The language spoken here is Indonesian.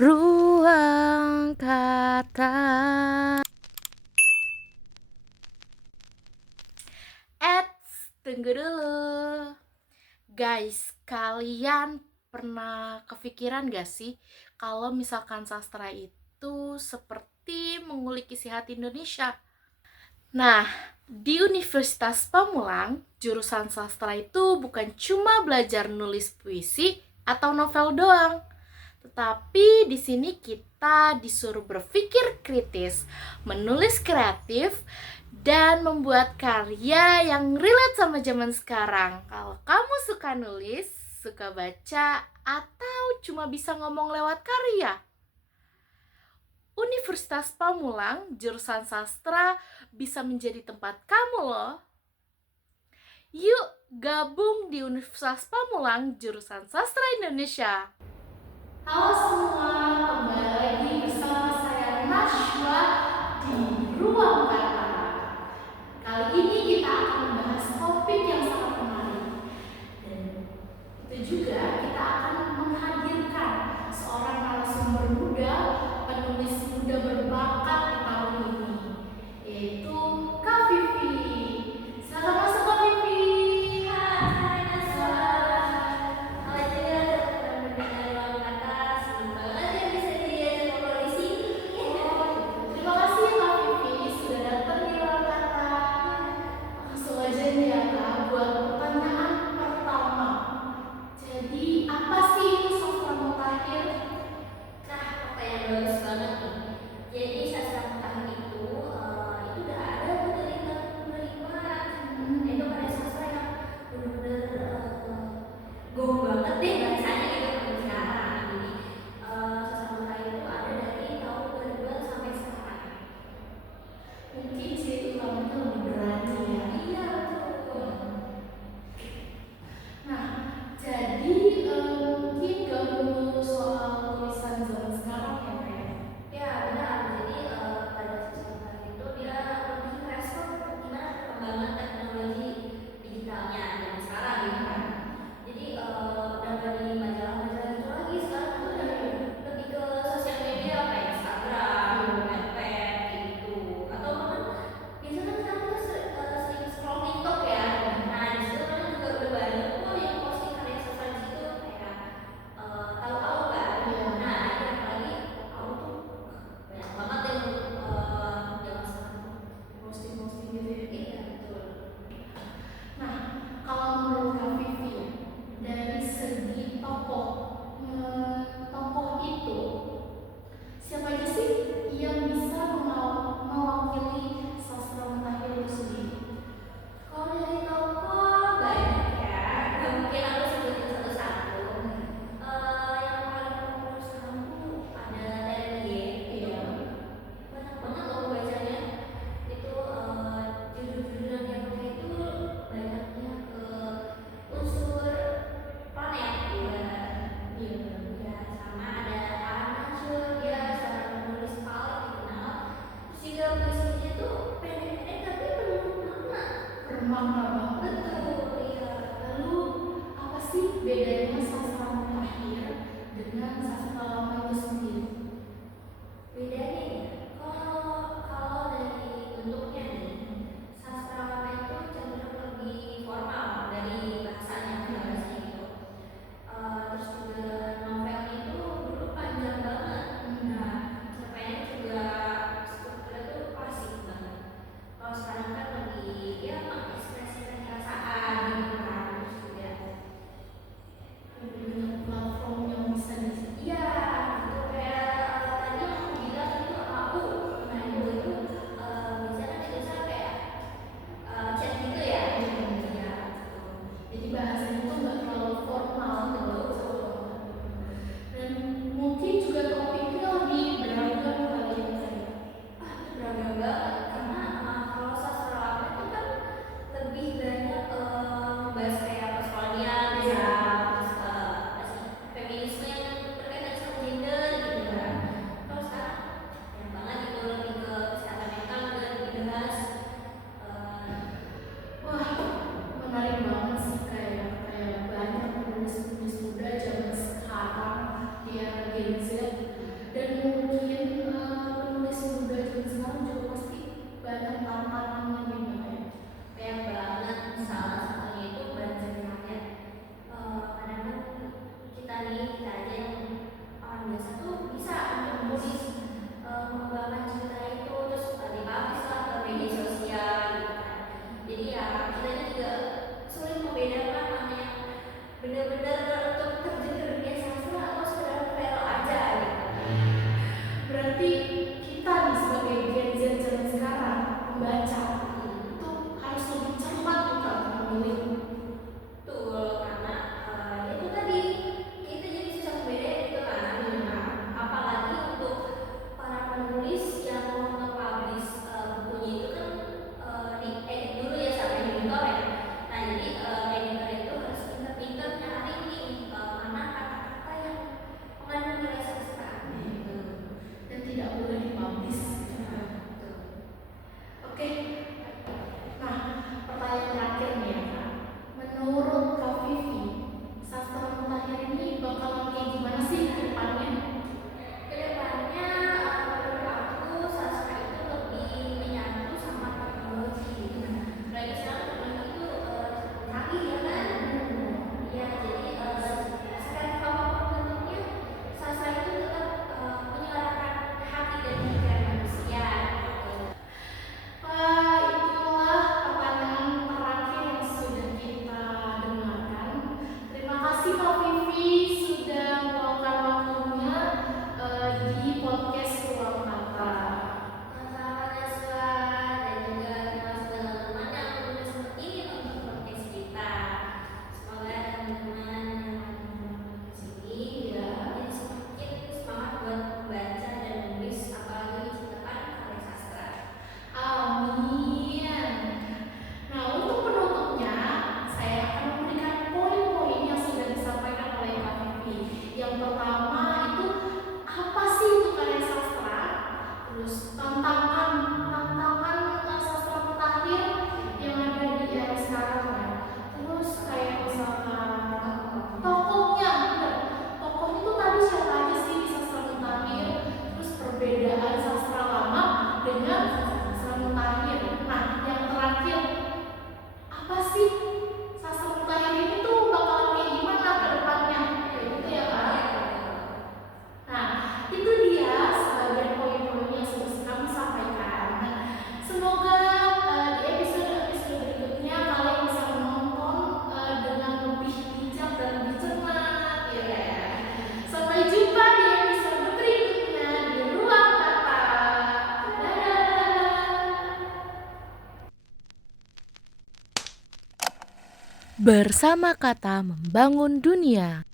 Ruang kata. Tunggu dulu. Guys, kalian pernah kepikiran gak sih kalau misalkan sastra itu seperti mengulik isi hati Indonesia? Nah, di Universitas Pamulang, jurusan sastra itu bukan cuma belajar nulis puisi atau novel doang, tetapi di sini kita disuruh berpikir kritis, menulis kreatif, dan membuat karya yang relate sama zaman sekarang. Kalau kamu suka nulis, suka baca, atau cuma bisa ngomong lewat karya, Universitas Pamulang, jurusan sastra bisa menjadi tempat kamu loh. Yuk gabung di Universitas Pamulang, jurusan sastra Indonesia. Halo semua, kembali lagi bersama saya Nashwa di Ruang Kata. Kali ini kita akan membahas topik yang sangat menarik. Dan itu juga kita akan menghadirkan seorang narasumber muda, penulis muda berbakat di tahun ini, yaitu Kak Vivi. Selamat masuk Kak Vivi. Hai Naswa. Halo juga teman-teman pendengar Ruang Kata. Senang banget ya bisa diajak ngobrol di sini. Terima kasih ya Kak Vivi sudah datang di Ruang Kata. Langsung aja nih ya Kak, buat pertanyaan pertama. Jadi apa sih itu sastra mutakhir? Nah, pertanyaan bagus banget nih. Jadi sastra mutakhir itu udah ada tuh dari tahun 2005. Itu karya sastra yang bener-bener gong banget deh bahasanya gitu kalau sekarang. Jadi sastra mutakhir itu ada dari tahun 2000 sampai sekarang. Mungkin ciri utamanya lebih berani ya. Iya betul. Nah, jadi mungkin gak melulu soal tulisan zaman sekarang ya Kak ya? Ya benar, jadi pada sastra itu dia lebih merespon gimana perkembangan teknologi digitalnya zaman sekarang gitu kan. Jadi udah gak di majalah-majalah gitu lagi, sekarang tuh udah lebih ke sosial media kayak Instagram, Wattpad kayak gitu. Atau bahkan biasanya kan sekarang kita sering scroll TikTok ya. Nah di situ kan juga udah banyak tuh yang posting karya sastra di situ kayak tahu kan. Iya. Nah ini apalagi aku tuh banyak banget yang zaman sekarang tuh. Posting-posting gitu ya. Iya betul. Nah, kalau menurut Kak Vivi ya, dari segi tokoh, tokoh itu siapa aja sih yang bisa mewakili sastra mutakhir itu sendiri? Kalau dari tokoh banyak ya, nggak mungkin aku sebutin satu-satu. Yang paling populer sekarang tuh ada Terelie. Iya. Banyak banget loh bacanya. Itu judul-judul yang dia pakai itu banyaknya ke unsur planet ya. Iya. Ya, sama ada Alan Mansur, dia seorang penulis paling dikenal. Terus juga puisinya tuh pendek-pendek tapi penuh makna. Bermakna banget. Betul, iya. Lalu apa sih bedanya sastra mutakhir dengan sastra lama itu sendiri? Bedanya ya, kalau dari bentuknya nih, sastra lama itu cenderung lebih formal dari bahasanya gitu. Terus juga novelnya itu dulu panjang banget. Nah, cerpennya juga strukturnya tuh klasik banget. Kalau sekarang kan lebih ya mengekspresikan pertama itu apa sih itu karya sastra, terus tantangan sastra mutakhir yang ada di era sekarang ya. Terus kayak misalkan tokohnya, bener, tokohnya tuh tadi siapa aja sih di sastra mutakhir, terus perbedaan sastra lama dengan sastra mutakhir. Nah, yang terakhir, apa sih sastra mutakhir ini tuh bakalan kayak gimana ke depannya, kayak gitu ya kan. Nah, itu dia sebagian poin-poin yang sudah kami sampaikan. Nah, semoga di episode-episode berikutnya kalian bisa menonton dengan lebih bijak dan lebih cermat, ya kan? Sampai jumpa di episode berikutnya di Ruang Kata. Dadah! Bersama Kata Membangun Dunia.